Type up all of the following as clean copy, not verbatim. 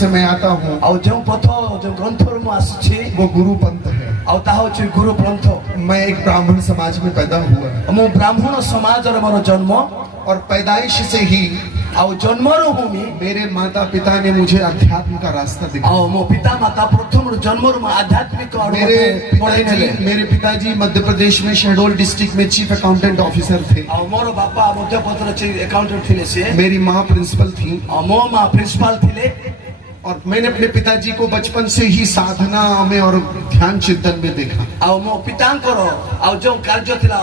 से मैं आता हूँ ଆଉ ଯେଉଁ ପଥ ଯେଉଁ ଗ୍ରନ୍ଥରୁ ମୁଁ ଆସୁଛି वो गुरु पंथ है। ଆଉ ତାହା ହେଉଛି ଗୁରୁ ଗ୍ରନ୍ଥ। मैं एक ब्राह्मण समाज में पैदा हुआ ମୁଁ ବ୍ରାହ୍ମଣ ସମାଜରେ ମୋର ଜନ୍ମ और पैदाइश से ही ଆଉ ଜନ୍ମରୁ ହିଁ मेरे माता पिता ने मुझे अध्यात्म का रास्ता दिखाया। ଆଉ ମୋ ପିତା ମାତା ପ୍ରଥମରୁ ଜନ୍ମରୁ ମୁଁ ଆଧ୍ୟାତ୍ମିକ मेरे पिताजी मध्य प्रदेश में शहडोल डिस्ट्रिक्ट में चीफ अकाउंटेंट ऑफिसर थे। ଆଉ ମୋର ବାପା ମଧ୍ୟପ୍ରଦେଶରେ ଆକାଉଣ୍ଟାଣ୍ଟ ଥିଲେ ସିଏ मेरी माँ प्रिंसिपल थी ଆଉ ମୋ ମା ପ୍ରିନ୍ସିପାଲ ଥିଲେ। और मैंने अपने पिताजी को बचपन से ही साधना में और ध्यान चिंतन में देखा। ଆଉ ମୋ ପିତାଙ୍କର ଆଉ ଯେଉଁ କାର୍ଯ୍ୟ ଥିଲା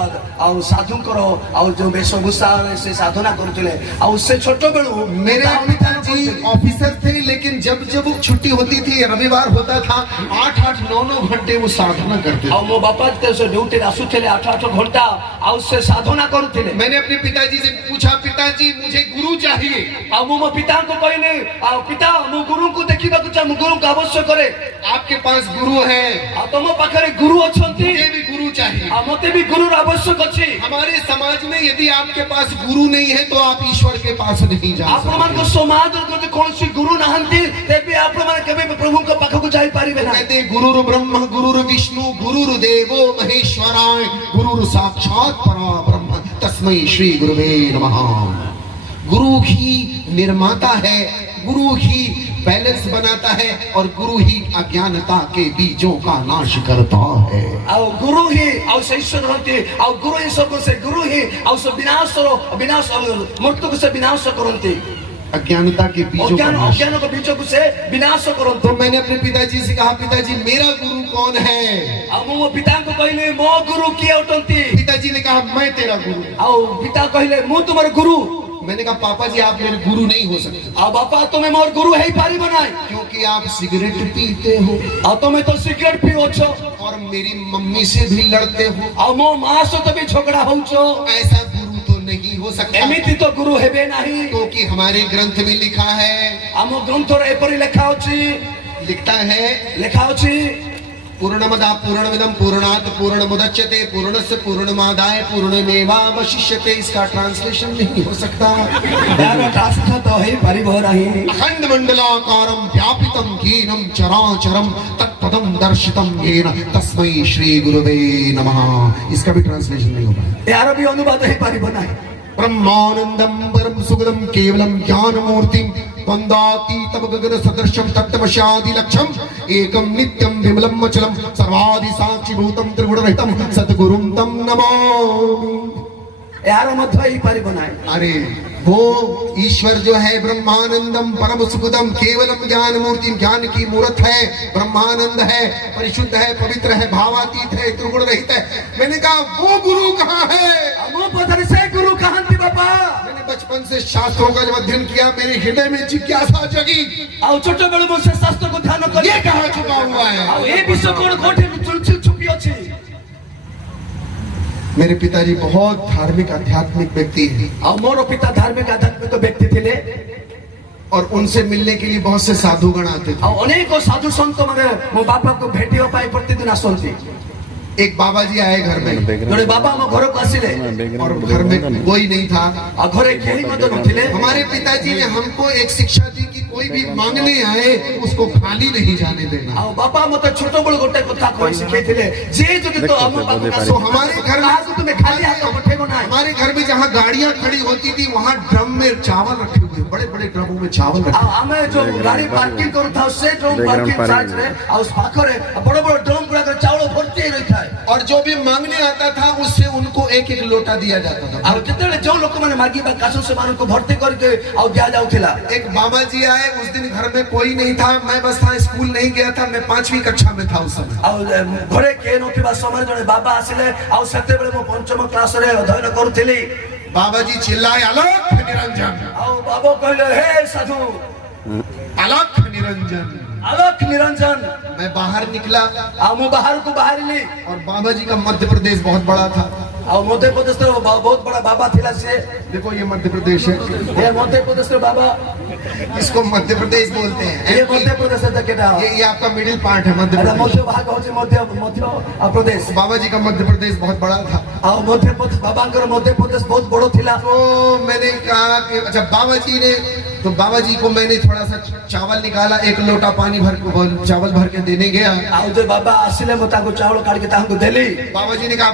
ଆଉ ସାଧୁଙ୍କର ଆଉ ଯେଉଁ ବେଶଭୂଷାରେ ସେ ସାଧନା କରୁଥିଲେ ଆଉ ସେ ଛୋଟ ବେଳୁ मेरे पिताजी ऑफिसर थे, लेकिन जब जब छुट्टी होती थी, रविवार होता था, 8-8, 9-9 घंटे वो साधना करते ଆଉ ମୋ ବାପା ସେ ଡ୍ୟୁଟିରେ ଆସୁଥିଲେ 8-8 ଘଣ୍ଟା ଆଉ ସେ ସାଧନା କରୁଥିଲେ। मैंने अपने पिताजी से पूछा, पिताजी मुझे गुरु चाहिए। ଆଉ ମୁଁ ମୋ ପିତାଙ୍କୁ କହିଲି ଆଉ ପିତା ମୁଁ ଗୁରୁଙ୍କୁ ଦେଖିବାକୁ ଚାହେଁ, ମୁଁ ଗୁରୁଙ୍କୁ ଆବଶ୍ୟକ କରେ। आपके पास गुरु है, ଆଉ ତମ ପାଖରେ ଗୁରୁ ଅଛନ୍ତି, मुझे भी गुरु चाहिए। ଆଉ ମତେ ବି ଗୁରୁର ଆବଶ୍ୟକ ଅଛି। हमारे समाज में यदि आपके पास गुरु नहीं है तो आप ईश्वर के पास नहीं जा ଆପଣମାନଙ୍କ सकते। ସମାଜରେ ଯଦି କୌଣସି ଗୁରୁ ନାହାନ୍ତି ତେବେ ଆପଣମାନେ କେବେ ପ୍ରଭୁଙ୍କ ପାଖକୁ ଯାଇପାରିବେ ନାହିଁ। कहते गुरुर ब्रह्म गुरुर विष्णु गुरुर देवो महेश्वराय गुरुर साक्षात परब्रह्म तस्मै श्री गुरुवे नमः। गुरु ही निर्माता है, गुरु ही बैलेंस बनाता है और गुरु ही अज्ञानता के बीजों का नाश करता है। ଆଉ ଗୁରୁ ହିଁ ଆଉ ସେ ଈଶ୍ୱର ରହନ୍ତି ଆଉ ଗୁରୁ ହିଁ ସବୁ ସେ ଗୁରୁ ହିଁ ଆଉ ସେ ବିନାଶ ମୃତ୍ୟୁକୁ ସେ ବିନାଶ କରନ୍ତି। अज्ञानता के बीजों का नाश। ଅଜ୍ଞାନ बीजों को से विनाश କରନ୍ତି। तो मैंने अपने पिताजी से कहा, पिताजी मेरा गुरु कौन है? ଆଉ ମୁଁ ମୋ ପିତାଙ୍କୁ କହିଲି ମୋ ଗୁରୁ କିଏ ଅଟନ୍ତି? पिताजी ने कहा मैं तेरा गुरु। ଆଉ ପିତା କହିଲେ ମୁଁ ତୁମର ଗୁରୁ। मैंने कहा पापा जी आप मेरे गुरु नहीं हो सकते। ଆଉ ବାପା ତୁମେ ମୋର ଗୁରୁ ହେଇପାରିବ ନାହିଁ क्योंकि आप सिगरेट पीते हो ଆଉ ତୁମେ ତ ସିଗାରେଟ ପିଉଛ और मेरी मम्मी से भी लड़ते हो। ଆଉ ମୋ ମା ସହିତ ବି ଝଗଡା ହଉଛ। ऐसा गुरु तो नहीं हो सकता, ଏମିତି ତ ଗୁରୁ ହେବେ ନାହିଁ। क्योंकि हमारे ग्रंथ में लिखा है, ଆମ ଗ୍ରନ୍ଥରେ ଏପରି ଲେଖା ଅଛି लिखा ଅଛି पूर्णमदा पूर्णमिदं पूर्णात् पूर्णमुदच्यते पूर्णस्य पूर्णमादाय पूर्णमेवावशिष्यते। इसका ट्रांसलेशन नहीं हो सकता। यार ट्रांसलेशन तो ହେଇପାରିବ ନାହିଁ। अखंड मंडलाकारं व्यापितं येनं चराचरं तत्पदं दर्शितं येन तस्मै श्री गुरुवे नमः। इसका भी ट्रांसलेशन नहीं होगा। यार भी अनुवाद ହେଇପାରିବ ନାହିଁ। ब्रह्मानंदं परम सुगदं केवलं ज्ञानमूर्तिं द्वन्द्वातीतं गगन सदृशं तत्तमस्यादि लक्ष्यं एकं नित्यं विमलं अचलं सर्वादि साक्षीभूतं त्रिगुणरहितं सद्गुरुं तं नमामि। यार मध्य ହେଇପାରିବ ନାହିଁ। अरे वो ईश्वर जो है ब्रह्मानंदम परम सुखदम केवलम ज्ञान मूर्ति, ज्ञान की मूर्त है, ब्रह्मानंद है, परिशुद्ध है, पवित्र है, भावातीत है, त्रिगुण रहित है। मैंने कहा वो गुरु कहाँ है? ମୋ ପଦରେ ସେ ଗୁରୁ କହାନ୍ତି ବାପା। मैंने बचपन से शास्त्रों का जब अध्ययन किया मेरे हृदय में जिज्ञासा जगी। ଆଉ ଛୋଟ ବେଳୁ ମୁଁ ସେ ଶାସ୍ତ୍ରକୁ ଧ୍ୟାନ କଲି। ये कहाँ छुपा हुआ है? ଆଉ ଏ ବିଷୟ କୋଣ କୋଠି ଛୁପି ଅଛି। मेरे पिताजी बहुत धार्मिक आध्यात्मिक व्यक्ति हैं ଆଉ ମୋର ପିତା ଧାର୍ମିକ ଆଧ୍ୟାତ୍ମିକ ବ୍ୟକ୍ତି ଥିଲେ और उनसे मिलने के लिए बहुत से साधुगण आते थे। ଆଉ ଅନେକ ସାଧୁ ସନ୍ଥ ମାନେ ମୋ ବାପାକୁ ଭେଟିବା ପାଇଁ ପ୍ରତିଦିନ ଆସନ୍ତି। एक बाबा जी आए घर में ଜଣେ ବାବା ଆମ ଘରକୁ ଆସିଲେ और घर में कोई नहीं था। ଆଉ ଘରେ କେହି ମଧ୍ୟ ନଥିଲେ। हमारे पिताजी ने हमको एक शिक्षा दी कि कोई भी मांगने आए उसको खाली नहीं जाने देना। ଆଉ ବାପା ମତେ ଛୋଟ ବେଳୁ ଗୋଟେ କଥା କହି ଶିଖେଇଥିଲେ, ଯିଏ ଯଦି ତ ଆମ ପାଖକୁ ଆସୁ हमारे घर में କାହାକୁ ତୁମେ ଖାଲି ହାତ ପଠେଇବ ନାହିଁ। हमारे घर में जहाँ गाड़ियाँ खड़ी होती थी वहाँ ड्रम में चावल रखे हुए, बड़े बड़े ड्रमों में चावल रखे। ଆଉ ଆମେ ଯୋଉ ଗାଡି ପାର୍କିଂ କରୁଥାଉ ସେ ଡ୍ରମ୍ ପାର୍କିଂ ସାଇଡରେ ଆଉ ପାଖରେ ବଡ ବଡ ଡ୍ରମ୍ ଗୁଡାକ ଚାଉଳ ଭର୍ତ୍ତି ହେଇ ରହିଥାଏ। और जो भी मांगने आता था उससे उनको एक एक लोटा दिया जाता था। ଆଉ ଯେତେବେଳେ ଯୋଉ ଲୋକମାନେ ମାଗିବା କାଶ ସେମାନଙ୍କୁ ଭର୍ତ୍ତି କରିକି ଆଉ ଦିଆଯାଉଥିଲା। एक बाबा जी आए, उस दिन घर में कोई नहीं था, मैं बस था, स्कूल नहीं गया था, मैं 5वीं कक्षा में था उस समय। ଆଉ ଘରେ କେହି ନଥିବା ସମୟରେ ଜଣେ ବାବା ଆସିଲେ ଆଉ ସେତେବେଳେ ମୁଁ 5ମ କ୍ଲାସରେ ଅଧ୍ୟୟନ କରୁଥିଲି। बाबा जी चिल्लाए अलख निरंजन। ଆଉ ବାବା କହିଲେ ହେ ସାଧୁ अलख निरंजन। आलोक निरंजन मैं बाहर निकला आ मु बाहर को बाहर ली और बाबा जी का मध्य प्रदेश बहुत बड़ा था। आ मध्य प्रदेश रो बहुत बड़ा बाबा थिला से देखो ये मध्य प्रदेश है, ये मध्य प्रदेश रो बाबा इसको मध्य प्रदेश बोलते हैं। ये मध्य प्रदेश है केटा ये आपका मिडिल पार्ट है मध्य अरे प्रदेश। मध्य भाग होचे मध्य मध्य प्रदेश बाबा जी का मध्य प्रदेश बहुत बड़ा था। आ मध्य प्रदेश बाबा मध्य प्रदेश बहुत बड़ो थिला। तो मैंने कहा कि अच्छा बाबा जी ने, तो बाबा जी को मैंने थोड़ा सा चावल निकाला, एक लोटा पानी भर चावल भर के देने गया। आ जो बाबा आसिले म ताको चावल काट के ताको देली। बाबा जी ने कहा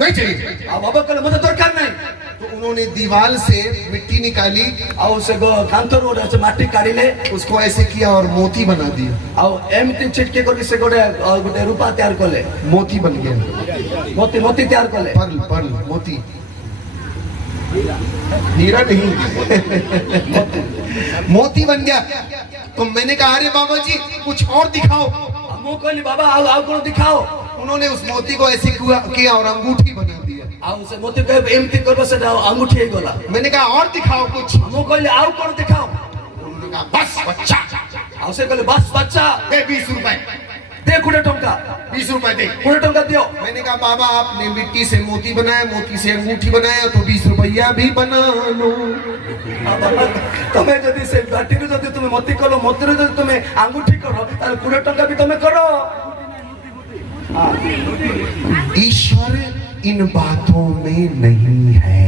नहीं चाहिए। आ बाबा कहले मुझे दरकार नहीं। तो उन्होंने दीवार से मिट्टी निकाली आ उसे कांतर रो से माटी काढिले, उसको ऐसे किया और मोती बना दिया। आ एमती चिटके को से गोटे रूपा तैयार कले, मोती बन गया। मोती मोती तैयार कले, पर्ल पर्ल मोती, हीरा नहीं मोती बन गया। तो मैंने कहा अरे बाबा जी कुछ और दिखाओ। मु कहली बाबा आओ कोन दिखाओ। उन्होंने उस मोती को ऐसे किया और अंगूठी बना दिया। आ उसे मोती के एमती करबो से अंगूठी हे गला। मैंने कहा और दिखाओ कुछ। मु कहली आओ कोन दिखाओ। उन्होंने कहा बस बच्चा। आ उसे कहले बस बच्चा दे 20 रुपए, दे कुड़े टंका, 20 रुपए दे। कुड़े टंका दियो। मैंने कहा बाबा आपने मिट्टी से मोती बनाया, मोती से अंगूठी बनाया, तो 20 रुपया भी बना लो। तमे जदी से बाटी रे जदी तुमे मोती करो, मोती रे जदी तुमे अंगूठी करो, ताले कुड़े टंका भी तुमे करो। ईश्वर इन बातों में नहीं है।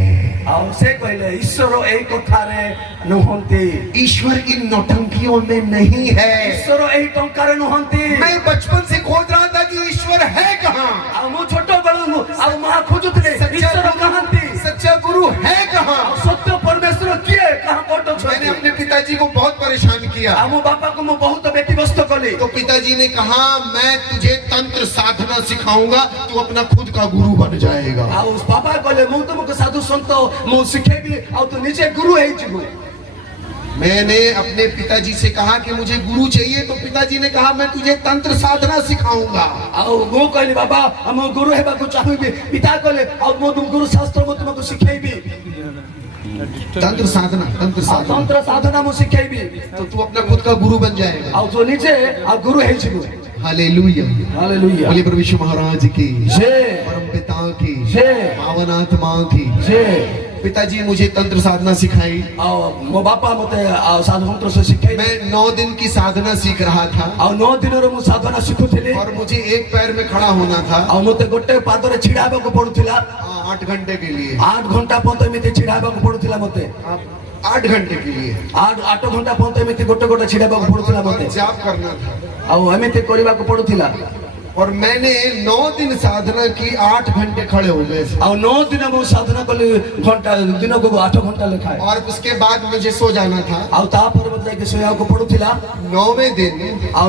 ଆଉ ସେ କହିଲେ ଈଶ୍ୱର ଏଇ କଥାରେ ନୁହନ୍ତି, ईश्वर इन नौटंकियों में नहीं है। ଈଶ୍ୱର ଏଇ ଟଙ୍କାରେ ନୁହନ୍ତି। मैं बचपन से खोज रहा था कि ईश्वर है कहाँ। ଆଉ ମୁଁ ଛୋଟ ବେଳୁ ଆଉ ମା ଖୋଜୁଥିଲି ଈଶ୍ୱର କାହାନ୍ତି, सच्चा गुरु है कहाँ। ଆଉ ସତ୍ୟ ପରମେଶ୍ୱର କିଏ, କାହା କୋଟ मैंने ଅଛନ୍ତି। अपने पिताजी को बहुत परेशान किया। ଆଉ ମୋ ବାପାକୁ ମୁଁ ବହୁତ ବ୍ୟତିବ୍ୟସ୍ତ କଲି। तो पिताजी ने कहा मैं तुझे तंत्र साधना सिखाऊंगा, तू अपना खुद का गुरु बन जाएगा। ଆଉ ବାପା କହିଲେ ମୁଁ ତୁମକୁ ସାଧୁ ସନ୍ଥ ମୁଁ ଶିଖେଇବି, ଆଉ ତୁ ନିଜେ ଗୁରୁ ହେଇଯିବୁ। मैंने अपने पिताजी से कहा कि मुझे गुरु चाहिए, तो पिताजी ने कहा मैं तुझे तंत्र साधना सिखाऊंगा। ଆଉ ମୁଁ କହିଲି ବାବା ମୁଁ ଗୁରୁ ହେବାକୁ ଚାହିଁବି। ପିତା କହିଲେ ଆଉ ମୁଁ ଗୁରୁ ଶାସ୍ତ୍ର ମୁଁ ତୁମକୁ ଶିଖେଇବି, तंत्र साधना, तंत्र ଆଉ साधना। ତନ୍ତ୍ର ସାଧନା ମୁଁ ଶିଖେଇବି, तो तू अपना खुद का गुरु बन जाएगा। ଆଉ ତୁ ନିଜେ ଆଉ ଗୁରୁ ହେଇଯିବୁ। हालेलुया। हालेलुया। बोले प्रभु यीशु महाराज की जय, परम पिता की जय, पावन आत्मा की जय। पिताजी मुझे तंत्र साधना सिखाई। ଆଉ ମୋ ବାପା ମତେ ସାଧୁ ମନ୍ତ୍ର ସେ ଶିଖେଇଲେ। मैं 9 दिन की साधना सीख रहा था ଆଉ 9 ଦିନର ମୁଁ ସାଧନା ଶିଖୁଥିଲି। और मुझे एक पैर में खड़ा होना था ଆଉ ମତେ ଗୋଟେ ପାଦରେ ଛିଡା ହେବାକୁ ପଡୁଥିଲା। 8 घंटे के लिए। 8 ଘଣ୍ଟା ପର୍ଯ୍ୟନ୍ତ ଏମିତି ଛିଡା ହେବାକୁ ପଡୁଥିଲା ମତେ। 8 घंटे के लिए 8 ଘଣ୍ଟା ପର୍ଯ୍ୟନ୍ତ ଏମିତି ଗୋଟେ ଗୋଟେ ଛିଡା ହେବାକୁ ପଡୁଥିଲା और ମତେ। जाप करना था। ଆଉ ଏମିତି କରିବାକୁ ପଡୁଥିଲା। और मैंने 9 दिन साधना की, 8 घंटे खड़े हो गए थे। ଆଉ 9 ଦିନ ମୁଁ ସାଧନା କଲି, ଘଣ୍ଟା ଦିନକୁ 8 ଘଣ୍ଟା ଲେଖାଏ। और उसके बाद मुझे सो जाना था। ଆଉ ତାପରେ ମତେ ଯାଇକି ଶୋଇବାକୁ ପଡୁଥିଲା। 9वें दिन ଆଉ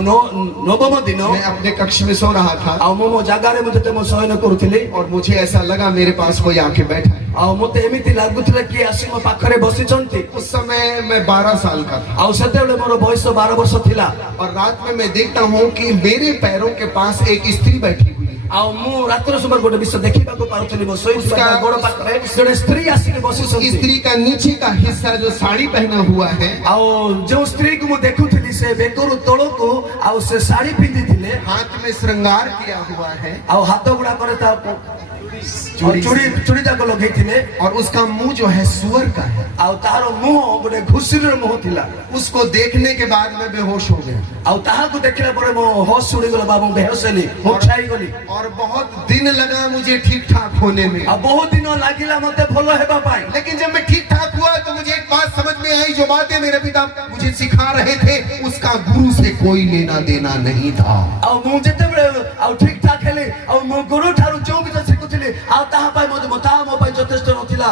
ନବମ ଦିନ मैं अपने कक्ष में सो रहा था ଆଉ ମୁଁ ମୋ ଜାଗାରେ ମୁଁ ଯେତେ ମୁଁ ଶୟନ କରୁଥିଲି, और मुझे ऐसा लगा मेरे पास कोई आके बैठा है। ଆଉ ମତେ ଏମିତି ଲାଗୁଥିଲା କି ଆସି ମୋ ପାଖରେ ବସିଛନ୍ତି। उस समय मैं 12 साल का था ଆଉ ସେତେବେଳେ ମୋର ବୟସ 12 ବର୍ଷ ଥିଲା। और रात में मैं देखता हूँ कि मेरे पैरों के पास एक स्त्री बैठी हुई है। ଆଉ ମୁଁ ରାତ୍ର ସମୟରେ ଗୋଟେ ବିଷୟ ଦେଖିବାକୁ ପାଉଥିଲି, ମୋ ଶୋଇଥିବା ଗୋଡ଼ ପାଖରେ ଜଣେ ସ୍ତ୍ରୀ ଆସିକି ବସିଛନ୍ତି। स्त्री का नीचे का हिस्सा जो साड़ी पहना हुआ है, ଆଉ ଯୋଉ ସ୍ତ୍ରୀକୁ ମୁଁ ଦେଖୁଥିଲି ସେ ବେକରୁ ତଳକୁ ଆଉ ସେ ଶାଢୀ ପିନ୍ଧିଥିଲେ, हाथ में श्रृंगार किया हुआ है ଆଉ ହାତ ଗୁଡାକରେ ତା ଚୁଡ଼ି ଯାକ ଲଗେଇଥିଲେ, और उसका मुंह जो है सुअर का है। ଆଉ ତାହାର ମୁହଁ ଗୋଟେ ଘୁଷୁରୀର ମୁହଁ ଥିଲା। उसको देखने के बाद मैं बेहोश हो गया ଆଉ ତାହାକୁ ଦେଖିଲା ପରେ ମୋ ହୋସ ଉଡ଼ିଗଲା ବା ମୁଁ ବେହୋସ ହେଲି, ମୂର୍ଚ୍ଛା ହେଇଗଲି। और बहुत दिन लगा मुझे ठीक ठाक होने में। ଆଉ ବହୁତ ଦିନ ଲାଗିଲା ମତେ ଭଲ ହେବା ପାଇଁ। लेकिन जब मैं ठीक ठाक हुआ तो मुझे एक बात समझ में आई, जो बातें मेरे पिता मुझे सिखा रहे थे उसका गुरु से कोई लेना देना नहीं था। ଆଉ ମୁଁ ଯେତେବେଳେ ଆଉ ଠିକ ଠାକ ହେଲି, ଆଉ ମୋ ଗୁରୁ ଠାରୁ ଯୋଉ କିଛି ଶିଖୁଥିଲି ଆଉ ତାହା ପାଇଁ ତାହା ମୋ ପାଇଁ ଯଥେଷ୍ଟ ନଥିଲା।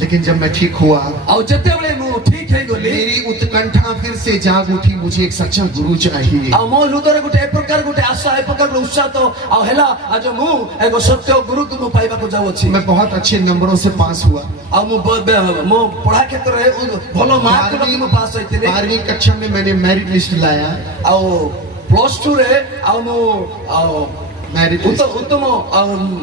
लेकिन जब मैं ठीक हुआ, ଆଉ ଯେତେବେଳେ ମୁଁ ଠିକ ହେଇଗଲି, मेरी उत्कंठा फिर से जाग उठी, मुझे एक सच्चा गुरु चाहिए। ଆଉ ମୋ ହୃଦୟରେ ଗୋଟେ ଏ ପ୍ରକାର ଗୋଟେ ଆଶା, ଏ ପ୍ରକାର ଉତ୍ସାହ ଆଉ ହେଲା ଆଜ ମୁଁ ଏକ ସତ୍ୟ ଗୁରୁକୁ ମୁଁ ପାଇବାକୁ ଯାଉଅଛି। मैं बहुत अच्छे नंबरों से पास हुआ। ଆଉ ମୁଁ ମୋ ପଢା କ୍ଷେତ୍ରରେ ଭଲ ମାର୍କ ରଖି ମୁଁ ପାସ୍ ହୋଇଥିଲି। 12वीं कक्षा में मैंने मेरिट लिस्ट लाया ଆଉ +2 ରେ ଆଉ ମୁଁ ଆଉ मेरिट उत्तम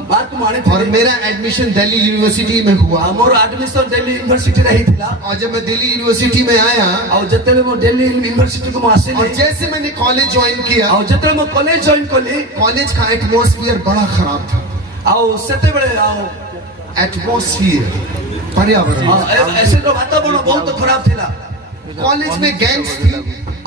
मार्क और आनी मेरा एडमिशन दिल्ली यूनिवर्सिटी में हुआ। मोर एडमिशन दिल्ली यूनिवर्सिटी रही थिला और जब मैं दिल्ली यूनिवर्सिटी में आया और जतले मो दिल्ली यूनिवर्सिटी को आसे और जैसे मैंने कॉलेज ज्वाइन किया, और जतले मो कॉलेज जॉइन कली कॉलेज का एटमॉस्फेयर बड़ा खराब था। और सेते बेले एटमॉस्फेयर, पर्यावरण, ऐसे तो वातावरण बहुत खराब थिला। कॉलेज में गैंग्स थी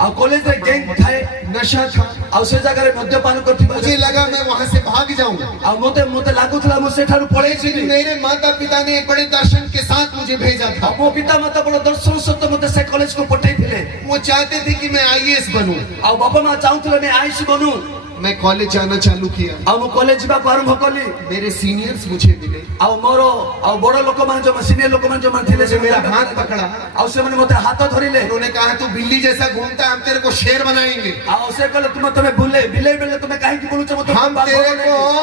और कॉलेज में गैंग थाए, नशा था। और से जगह रे मद्यपान करथि मुझे लगा मैं वहां से भाग जाऊं, और मोते मोते लागू थला मो सेठारु पळे छी लेकिन मेरे माता पिता ने एक बड़े दर्शन के साथ मुझे भेजा था। मो पिता माता बड़ दर्शन सत्य मते से कॉलेज को पठै थिले। वो चाहते थे कि मैं आईएएस बनूं। और बापा मां चाहुथले मैं आईएएस बनू। मैं कॉलेज जाना चालू किया। और मो कॉलेज बा आरंभ कली। मेरे सीनियर्स मुझे मिले और मोरो और बड़ लोक मान जो सीनियर लोक मान जो मान थिले से मेरा हाथ पकड़ा और से माने मोते हाथ धरिले। उन्होंने कहा तू बिल्ली जैसा घूमता है, हम तेरे को शेर बनाएंगे। और से कहले तुम्हें बुले बिले बिले तुम्हें काहे की बोलू छ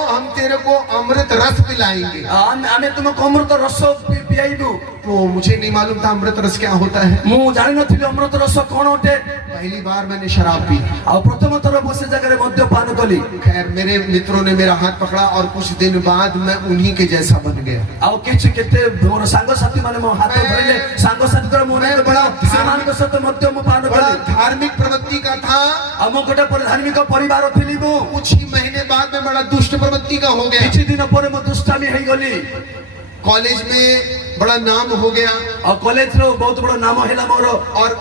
हम तेरे को अमृत रस पिलाएंगे। आमे तुमको अमृत रस पियाइबू। तो मुझे नहीं मालूम था अमृत रस क्या होता है। मु जानि नथिले अमृत रस कोन होते। पहली बार मैंने शराब पी और प्रथम थर बसे जगह रे मद्यपान कली। खैर मेरे मित्रों ने मेरा हाथ पकड़ा और कुछ दिन बाद मैं उन्हीं के जैसा बन गया। और किछि केते मोर सांग साथी माने मो हाथ धरिले सांग साथी कर मोने बड़ा समान के साथ मद्य मु पान बड़ा कली। धार्मिक प्रवृत्ति का था। हम गोटे पर धार्मिक परिवार थिली मु। कुछ ही महीने बाद में बड़ा दुष्ट प्रवृत्ति का हो गया। किछि दिन पर मो दुष्टामी हेई गली। कॉलेज में बड़ा नाम हो गया और कॉलेज रो बहुत बड़ा नाम हैला मोर। और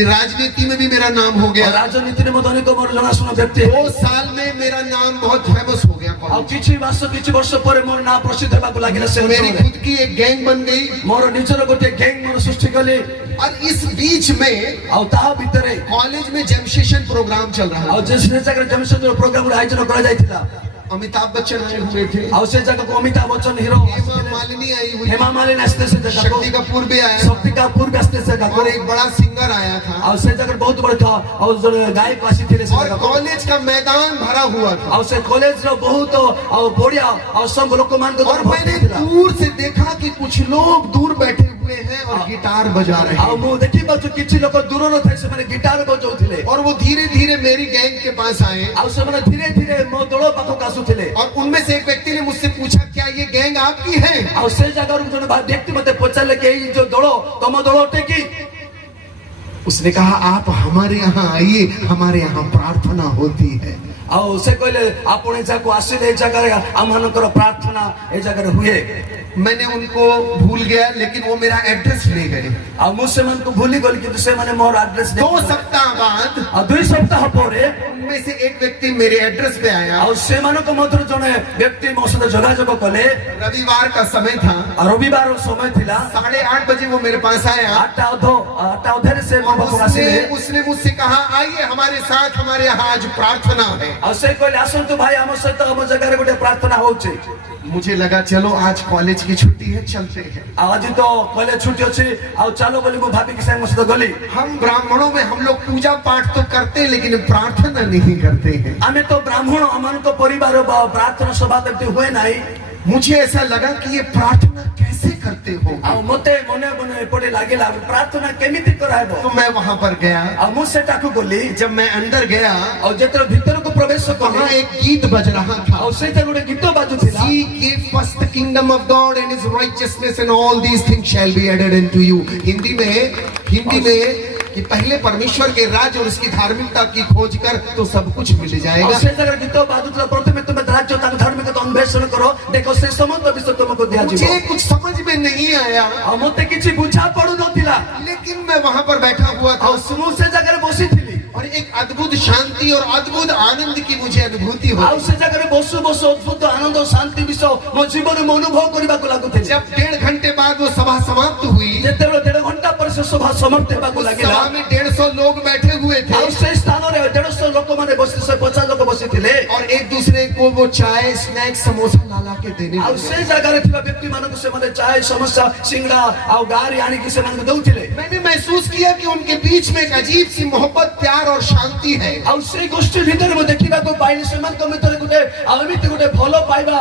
राजनीति में भी मेरा नाम हो गया। राजनीति में मदनी को मोर जना सुना व्यक्ति 2 साल में मेरा नाम बहुत फेमस हो गया। और किछि वर्ष पर मोर नाम प्रसिद्ध हेबा को लागिला से मेरी खुद की एक गैंग बन गई। मोर निजर गोटे गैंग मोर सृष्टि कली। और इस बीच में और ता भितरे कॉलेज में जेमसेशन प्रोग्राम चल रहा और था। जिस जगह जमशेद प्रोग्राम आयोजन करा जायतिला। अमिताभ बच्चन आए हुए थे, और से जगह को अमिताभ बच्चन हीरो, हेमा मालिनी आई हुई, हेमा मालिनी आस्ते से जगह को, शक्ति कपूर भी आया, शक्ति कपूर भी आस्ते से जगह को, और एक बड़ा सिंगर आया था। और से जगह बहुत बड़ा था और जो गायक वासी थे से और जगह को। कॉलेज का मैदान भरा हुआ था। और से कॉलेज रो बहुत और बढ़िया और सब लोग मान को और मैंने दूर से देखा कि कुछ लोग दूर बैठे हुए हैं और गिटार बजा रहे और हैं। मु देखि बाजू किछि लोग दूर रो थे से माने गिटार बजाउथिले। और वो धीरे धीरे मेरी गैंग के पास आए। और से माने धीरे धीरे मो दलो पाखो कासुथिले। और उनमें से एक व्यक्ति ने मुझसे पूछा क्या ये गैंग आपकी है। और से जगह जो व्यक्ति मते पचाले के ई जो दलो तुम दलो टे की। उसने कहा आप हमारे यहाँ आइए, हमारे यहाँ प्रार्थना होती है। और से कहले आपने जाको आसिले जगह आमानकर प्रार्थना ए जगह हुए। मैंने उनको भूल गया, लेकिन वो मेरा एड्रेस ले गए। और मुझसे मन को भूली गल कि से माने मोर एड्रेस 2 सप्ताह बाद और 2 सप्ताह परे उनमें से एक व्यक्ति मेरे एड्रेस पे आया। और से माने को मधुर जने व्यक्ति मो सहित जोगाजोग कले। रविवार का समय था और रविवार समय थिला 8:30 बजे वो मेरे पास आया। 8:30 से मो बाबू आसिले। उसने मुझसे कहा आइए हमारे साथ, हमारे यहाँ आज प्रार्थना है। और से कहले आसंतु भाई हम सहित हम जगह रे गोटे प्रार्थना होचे। मुझे लगा चलो आज कॉलेज की छुट्टी है, चलते हैं। आज तो कॉलेज छुट्टी अच्छी और चलो बोली मु भाभी के संग मस्त गली। हम ब्राह्मणों में हम लोग पूजा पाठ तो करते हैं लेकिन प्रार्थना नहीं करते हैं। हमें तो ब्राह्मण अमान को परिवार प्रार्थना सभा करते हुए नहीं। मुझे ऐसा लगा कि ये प्रार्थना कैसे करते हो। और मते मने मने पड़े लागेला प्रार्थना केमिति करायबो। तो मैं वहां पर गया और मुझसे टाकू बोली। जब मैं अंदर गया और जत्र भीतर को प्रवेश वहां एक गीत बज रहा था। और से गोटे गीत बाजू थिला। Seek ye first the kingdom of God and his righteousness and all these things shall be added unto you। Hindi में कि पहले परमेश्वर के राज्य और उसकी धार्मिकता की खोज कर तो सब कुछ मिल जाएगा। और से जगह गीत बाजू थिला प्रथमे तुम राज्य तक धार्मिकता अन्वेषण करो, देखो से समस्त विषय तुमको दिया जीवो। मुझे कुछ समझ में नहीं आया और मते किछि बुझा पड़ु नथिला। लेकिन मैं वहां पर बैठा हुआ था और सुनु से जगह बसी थिली। और एक अद्भुत शांति और अद्भुत आनंद की मुझे अनुभूति हुई। और से जगह बसु बसु अद्भुत आनंद और शांति विषय मो जीवन में अनुभव करबा को लागु थे। जब 1.5 घंटे बाद वो सभा समाप्त हुई, जेतेबेले 1.5 घंटा पर से सभा समाप्त हेबा को लागिला। सभा में 150 लोग बैठे हुए थे। और से स्थान रे 150 लोक माने बसी से 50 लोक बसी थिले। और एक दूसरे को वो चाय स्नैक समोसा ला के देने और लगे। से जगह रे थिबा व्यक्ति मानक से माने चाय समोसा सिंगड़ा और गारी आनी कि से मानक दउथिले। मैंने महसूस किया कि उनके बीच में एक अजीब सी मोहब्बत, प्यार और शांति है। और से गोष्ठी भीतर में देखिबा को पाइले समान को भीतर गुटे अमित गुटे भलो पाइबा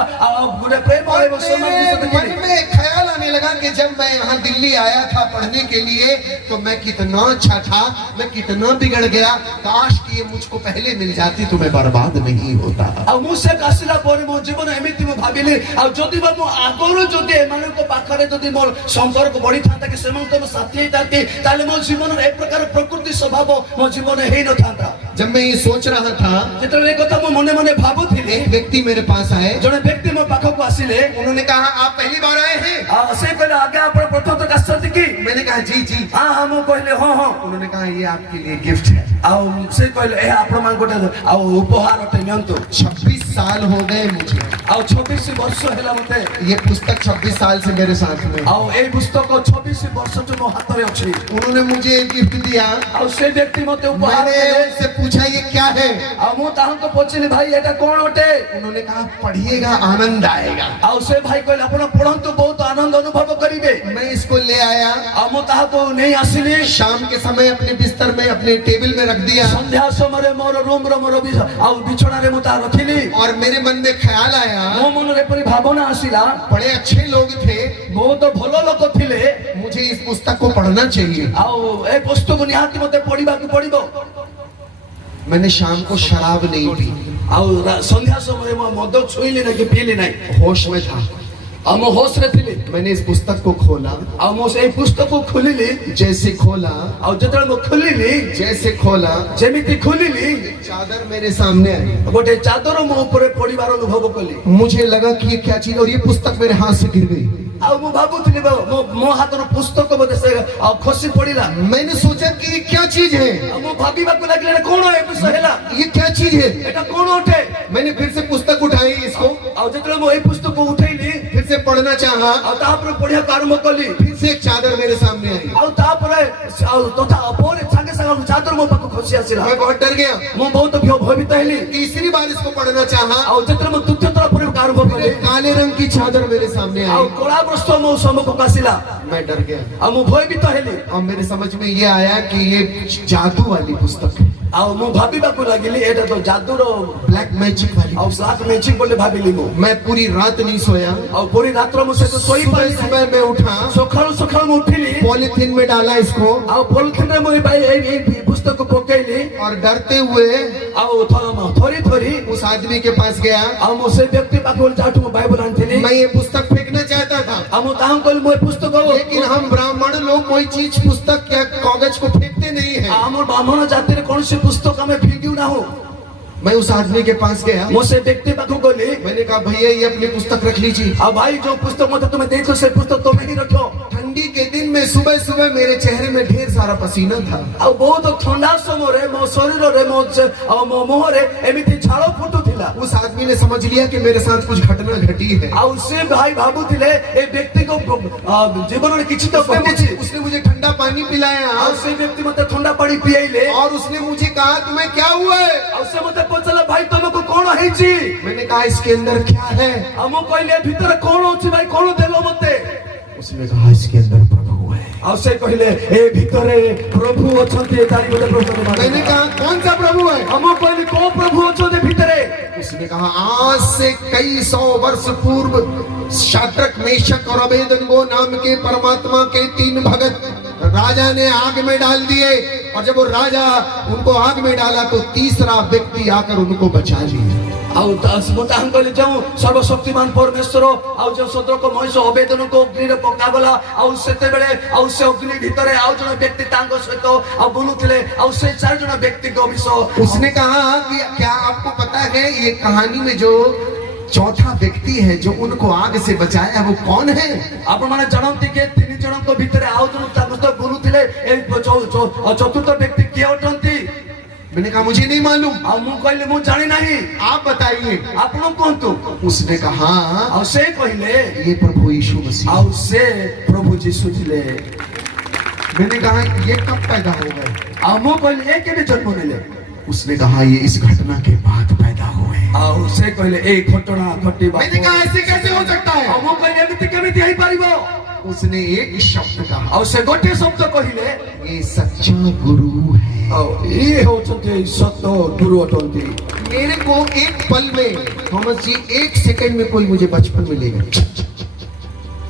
गुटे प्रेम और समान मन में एक ख्याल आने लगा कि जब मैं यहाँ दिल्ली आया था पढ़ने के लिए तो मैं कितना अच्छा था, मैं कितना बिगड़ गया। काश कि ये मुझको पहले मिल जाती तो मैं बर्बाद नहीं होता। और मुझे आसला पर मो जीवन एमती मु भाविली आ जदि बा मु आगरो जदि एमान को पाखरे जदि मोर संपर्क बढ़ी था कि सेमंत मो साथी ताती ताले मो जीवन एक प्रकार प्रकृति स्वभाव मो जीवन हे न था। जब मैं ये सोच रहा था, जेतले कथा मो मने मने भाबुथिले एक व्यक्ति मेरे पास आए। जने व्यक्ति मो पाखक आसिले। उन्होंने कहा आप पहली बार आए हैं? से कहले आगे आप प्रथम तक आछथि कि? मैंने कहा जी जी। हां हां मो कहले हां हां। उन्होंने कहा ये आपके लिए गिफ्ट है। आ से कहले ए आपण मान गोटे आ उपहार अटे नियंतु। 26 साल हो गए मुझे। आ 26 वर्ष हैला मते ये पुस्तक 26 साल से मेरे साथ में। आ ए पुस्तक 26 वर्ष जो मो हाथ में अछि। उन्होंने मुझे एक गिफ्ट दिया। आ से व्यक्ति मते उपहार मैंने देले। उनसे पूछा ये क्या है? आ मु ताहन को पूछली भाई एटा कोन अटे? उन्होंने कहा पढ़िएगा आनंद आएगा। आ से भाई कहले आपण पढंतु बहुत आनंद अनुभव करिवे। मैं इसको ले आया। आ मु ताहा को नहीं आसिली। शाम के समय अपने बिस्तर में अपने टेबल में रख दिया। संध्या समय मोर रूम रो मोर बिछोना रे मु ताहा रखिली। और मेरे मन में ख्याल आया, मो मन रे परि भावना आसिला। बड़े अच्छे लोग थे, बहुत भलो लोक थिले, मुझे इस पुस्तक को पढ़ना चाहिए। आ ए पुस्तक निहाती मते पढिबा के पडिबो। मैंने शाम को शराब नहीं पी। आ संध्या समय मो मद छुईली ना कि पीली नहीं, होश में था। आ मो होश रे थिली। मैंने इस पुस्तक को खोला। आ मो से पुस्तक को खोलिली। जैसे खोला, आ जतरे मो खोलिली, जैसे खोला, जेमिति खोलिली, चादर मेरे सामने आई। गोटे चादर मो ऊपर पडिबार अनुभव कली। मुझे लगा कि ये क्या चीज, और ये पुस्तक मेरे हाथ से गिर गई। आ मु भाबुथिली मो हाथर पुस्तक बोले से आ खसी पडिला। मैंने सोचा कि ये क्या चीज है, आ मु भाबिबा को लागले कोन ए पुस्तक हैला, ये क्या चीज है। एटा कोन उठे। मैंने फिर से पुस्तक उठाई इसको, आ जतरे मो ए पुस्तक को उठैली, फिर से पढ़ना चाहा। आ तापर पढिया आरंभ कली। फिर से एक चादर मेरे सामने आई। आ तापर आ तथा अपोरे संगे संगे चादर मो पाक खसी आसिला। मैं बहुत डर गया। मो बहुत भयभीत हेली। तीसरी बार इसको पढ़ना चाहा। आ जतरे मो द्वितीय तरफ आरंभ कली। काले रंग की चादर मेरे सामने आ आई। कोला वस्त्र मो सम्मुख आसिला। मैं डर गया। आ मो भयभीत हेली। और मेरे समझ में ये आया कि ये जादू वाली पुस्तक है, आ मो भाबिबा को लागिली एटा तो जादूर ब्लैक मैजिक वाली। आ साथ मैजिक बोले भाबिली मो। मैं पूरी रात नहीं सोया। आ पूरी रात रो मुसे तो सोई पाली। सुबह मैं उठा, सकाळ सकाळ मो उठिली। पॉलिथीन में डाला इसको, आ पॉलिथीन रे मो भाई ए पुस्तक को पकेली। और डरते हुए आ थोड़ी थोड़ी उस आदमी के पास गया। आ मो से व्यक्ति पाको जाटू मो बाइबल आनथिली। मैं ये पुस्तक फेंकना चाहता था, आ मो ताहं कोल मो पुस्तक को, लेकिन हम ब्राह्मण लोग कोई चीज पुस्तक या कागज को फेंकते नहीं है। आमर ब्राह्मण जाति रे कोन से पुस्तक हमें फेंकिउ ना हो। मैं उस आदमी के पास गया। मो से व्यक्ति पाको गली। मैंने कहा भैया ये अपनी पुस्तक रख लीजिए। आ भाई जो पुस्तक मत तुम्हें देखो से पुस्तक तुम ही रखो। ठंडी के दिन में सुबह सुबह मेरे चेहरे में ढेर सारा पसीना था। आ बहुत ठंडा समय रे मो शरीर रे मो मुंह रे एमिति झाड़ो फुटु थिला। उस आदमी ने समझ लिया कि मेरे साथ कुछ घटना घटी है। आ उससे भाई भाबू थिले ए व्यक्ति को जीवन रे किछि तो उसने मुझे ठंडा पानी पिलाया। आ उसे व्यक्ति मते ठंडा पानी पियाइले। और उसने मुझे कहा तुम्हें क्या हुआ है। आ उसे मते पूछला भाई तुमको कोन हेछि। मैंने कहा इसके अंदर क्या है। आ मो कहले भीतर कोन होछि भाई कोन देलो मते। उसने कहा इसके अंदर प्रभु है। आ से कहले ए भीतरे प्रभु अछंती तारी बोले प्रभु। मैंने कहा कौन सा प्रभु है। हम कहले को प्रभु अछंती भीतरे। उसने कहा आज से कई 100 वर्ष पूर्व शाद्रक मेशक और अबेदनगो नाम के परमात्मा के 3 भगत राजा ने आग में डाल दिए। और जब वो राजा उनको आग में डाला तो तीसरा व्यक्ति आकर उनको बचा लिया। हम कहले जाऊं सर्वशक्तिमान परमेश्वर आउ जो सदर को महिष अबेदन को अग्नि रे पकाबला आउ सेते बेले आउ से अग्नि भीतर आउ जन व्यक्ति तांको सहित आउ बोलुथिले आउ से 4 जन व्यक्ति को विषय। उसने कहा कि क्या आपको पता है ये कहानी में जो चौथा व्यक्ति है जो उनको आग से बचाया वो कौन है। आप माने जानती के 3 जन को भीतर आउ जन तांको बोलुथिले ए चतुर्थ व्यक्ति के अटंती। मैंने कहा मुझे नहीं मालूम। मु कहले मु जानि नहीं, आप बताइए आपनो कहतु। उसने कहा आ से कहले ये प्रभु यीशु मसीह। आ से प्रभु यीशु थिले। मैंने कहा ये कब पैदा हो गए। आ मु कहले ए केबे जन्म लेले। उसने कहा ये इस घटना के बाद पैदा हुए। आ से कहले ए घटना घटी बा। मैंने कहा ऐसे कैसे हो सकता है। आ मु कहले एमिति केमिति हेई परिबो। उसने एक शब्द कहा। आ से गोटे शब्द कहले ये सच्चा गुरु है। ये होचते सत्य गुरु अटंती। मेरे को एक पल में थॉमस जी 1 सेकंड में कोई मुझे बचपन में ले गए।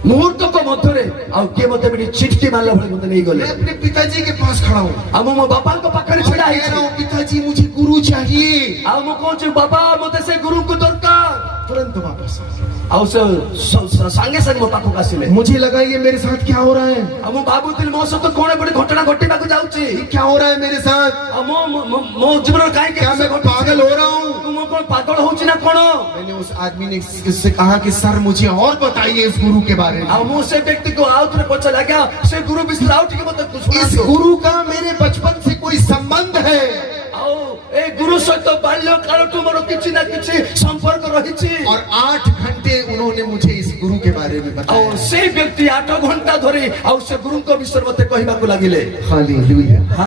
मुहूर्त को मधुरे आ के मते मेरी चिट्ठी मारला भले मते नहीं गले। मैं अपने पिताजी के पास खड़ा हूं। हम मो बापा को पाखरे छड़ा है। पिताजी मुझे गुरु चाहिए। आ मो कहूं बाबा मते से गुरु को ଆଉ ସେ ସାଙ୍ଗେ ସାଙ୍ଗେ ମୋ ପାଖକୁ ଆସିଲେ मुझे लगा ये मेरे साथ क्या हो रहा है, ଆଉ ମୁଁ ଭାବୁଥିଲି ମୋ ସହିତ କଣ ଗୋଟେ ଘଟଣା ଘଟିବାକୁ ଯାଉଛି ये क्या हो रहा है मेरे साथ, ଆଉ ମୋ ଜୀବନରେ କାହିଁକି क्या मैं पागल हो रहा हूँ। ମୁଁ କଣ ପାଗଳ ହଉଛି ନା କଣ मैंने उस आदमी ने इससे कहा कि सर मुझे और बताइए इस गुरु के बारे में। ଆଉ ମୁଁ ସେ ବ୍ୟକ୍ତିକୁ ଆଉ ଥରେ ପଚାରିଲି ଆଜ୍ଞା ସେ ଗୁରୁ ବିଷୟରେ ଆଉ ଟିକେ ମତେ इस ଶୁଣାନ୍ତୁ गुरु का मेरे बचपन से कोई संबंध है। ଆଉ ଏଇ ଗୁରୁ ସହିତ ବାଲ୍ୟ କାଳଠୁ ମୋର କିଛି ନା କିଛି ସମ୍ପର୍କ ରହିଛି और 8 घंटे उन्होंने मुझे इस गुरु के बारे में ଆଉ बताया। ସେଇ ବ୍ୟକ୍ତି 8 ଘଣ୍ଟା ଧରି ଆଉ ସେ ଗୁରୁଙ୍କ ବିଷୟରେ ମତେ କହିବାକୁ ଲାଗିଲେ हालेलुया।